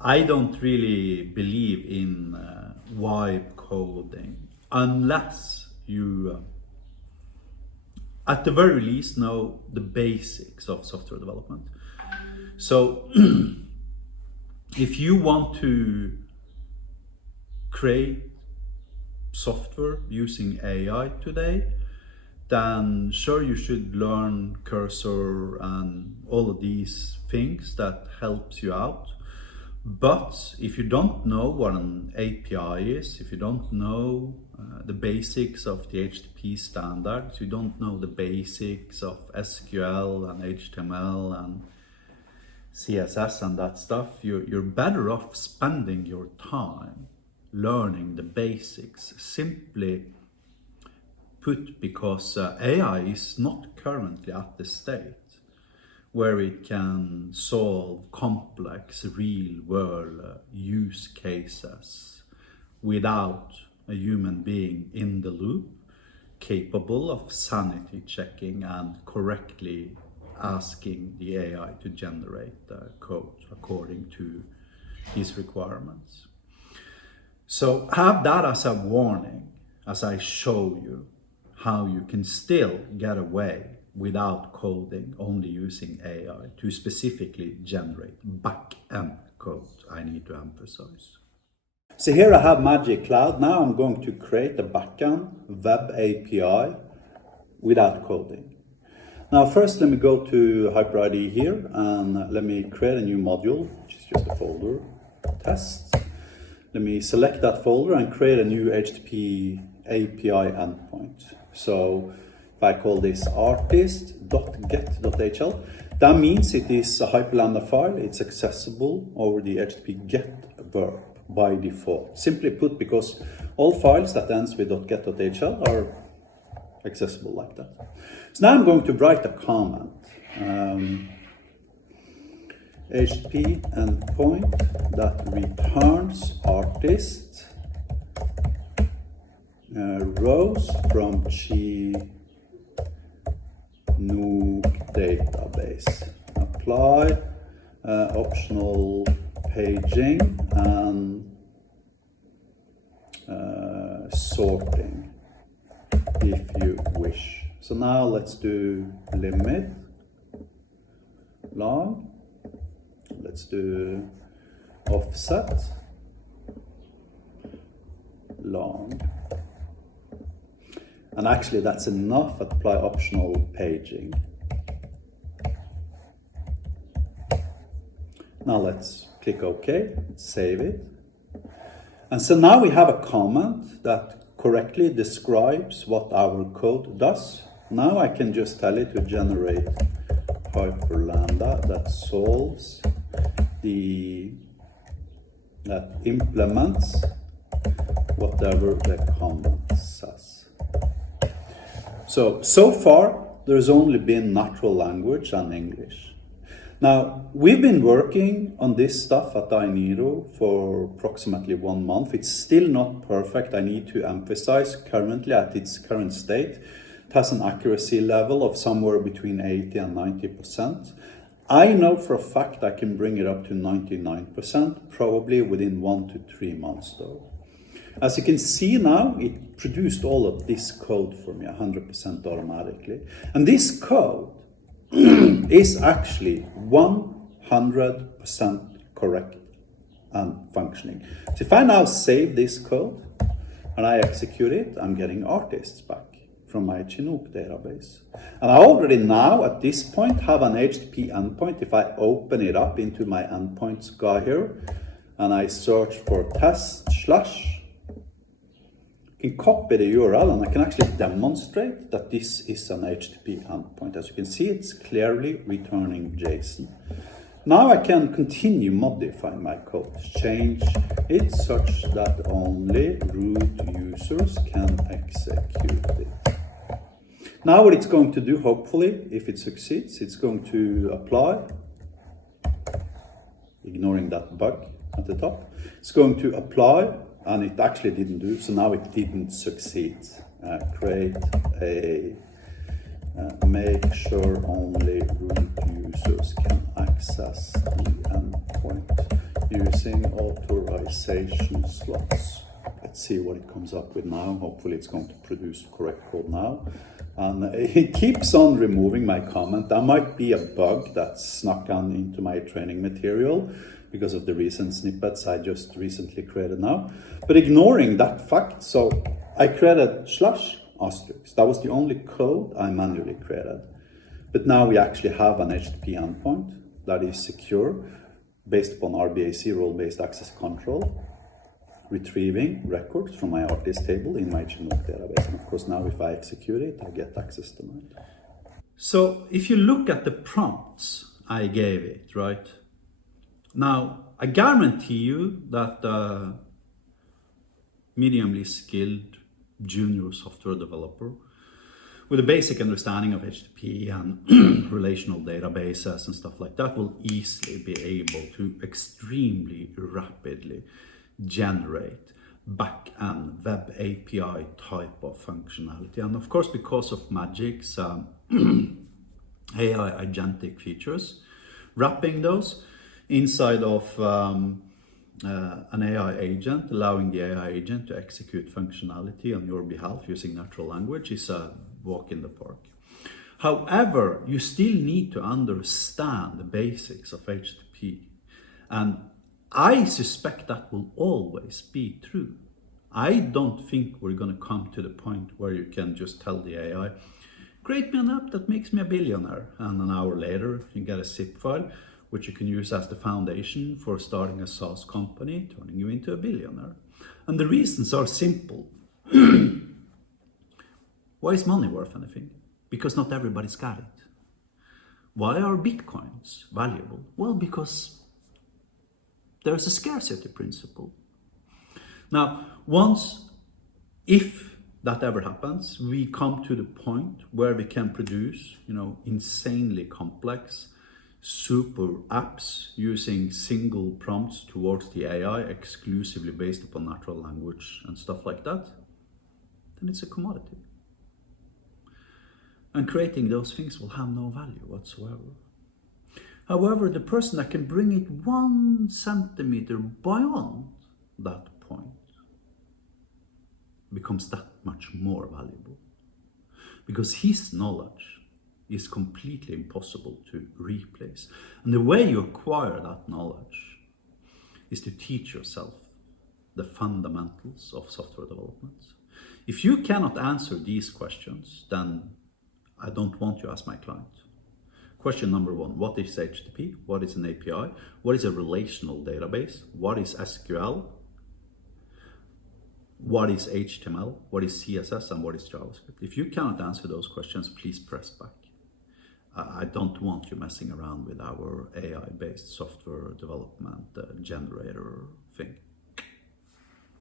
I don't really believe in vibe coding unless you, at the very least, know the basics of software development. So if you want to create software using AI today, then sure, you should learn cursor and all of these things that helps you out. But if you don't know what an API is, if you don't know the basics of the HTTP standards, you don't know the basics of SQL and HTML and CSS and that stuff, you're better off spending your time learning the basics, simply put because AI is not currently at the state where it can solve complex real-world use cases without a human being in the loop, capable of sanity checking and correctly asking the AI to generate the code according to these requirements. So have that as a warning as I show you how you can still get away without coding, only using AI to specifically generate back-end code, I need to emphasize. So here I have Magic Cloud. Now I'm going to create a back-end web API without coding. Now first let me go to HyperID here and let me create a new module, which is just a folder, test. Let me select that folder and create a new HTTP API endpoint. So if I call this artist.get.hl, that means it is a Hyperlambda file. It's accessible over the HTTP GET verb by default. Simply put, because all files that ends with .get.hl are accessible like that. So now I'm going to write a comment. HTTP endpoint that returns artist rows from Chinook database. Apply optional paging and sorting if you wish. So now let's do limit long. Let's do offset long. And actually that's enough. Apply optional paging. Now let's click OK, save it. And so now we have a comment that correctly describes what our code does. Now I can just tell it to generate Hyperlambda that solves that implements whatever the comment says. So far there's only been natural language and English. Now we've been working on this stuff at Iniro for approximately 1 month. It's still not perfect, I need to emphasize. Currently at its current state, it has an accuracy level of somewhere between 80 and 90%. I know for a fact I can bring it up to 99%, probably within 1 to 3 months though. As you can see now, it produced all of this code for me 100% automatically. And this code is actually 100% correct and functioning. So if I now save this code and I execute it, I'm getting artists back from my Chinook database. And I already now at this point have an HTTP endpoint. If I open it up into my endpoints guy here and I search for test slash, I can copy the URL and I can actually demonstrate that this is an HTTP endpoint. As you can see, it's clearly returning JSON. Now I can continue modifying my code, change it such that only root users can execute it. Now what it's going to do, hopefully, if it succeeds, it's going to apply, ignoring that bug at the top, it's going to apply, and it actually didn't do, so now it didn't succeed. Create a, make sure only root users can access the endpoint using authorization slots. Let's see what it comes up with now. Hopefully it's going to produce correct code now. And it keeps on removing my comment. That might be a bug that's snuck on into my training material because of the recent snippets I just recently created now. But ignoring that fact, so I created /*. That was the only code I manually created. But now we actually have an HTTP endpoint that is secure based upon RBAC, role-based access control, retrieving records from my artist table in my Chinook database. And of course now if I execute it, I get access to it. So if you look at the prompts I gave it, right? Now, I guarantee you that the mediumly skilled junior software developer with a basic understanding of HTTP and relational databases and stuff like that will easily be able to extremely rapidly generate back-end web API type of functionality. And of course, because of Magic's AI agentic features, wrapping those inside of an AI agent, allowing the AI agent to execute functionality on your behalf using natural language is a walk in the park. However, you still need to understand the basics of HTTP, and I suspect that will always be true. I don't think we're going to come to the point where you can just tell the AI, create me an app that makes me a billionaire, and an hour later you get a zip file which you can use as the foundation for starting a SaaS company, turning you into a billionaire. And the reasons are simple. Why is money worth anything? Because not everybody's got it. Why are bitcoins valuable? Well, because there's a scarcity principle. Now, if that ever happens, we come to the point where we can produce, insanely complex super apps using single prompts towards the AI exclusively based upon natural language and stuff like that, then it's a commodity. And creating those things will have no value whatsoever. However, the person that can bring it 1 centimeter beyond that point becomes that much more valuable, because his knowledge is completely impossible to replace. And the way you acquire that knowledge is to teach yourself the fundamentals of software development. If you cannot answer these questions, then I don't want you as my client. Question number 1, what is HTTP? What is an API? What is a relational database? What is SQL? What is HTML? What is CSS? And what is JavaScript? If you cannot answer those questions, please press back. I don't want you messing around with our AI-based software development generator thing.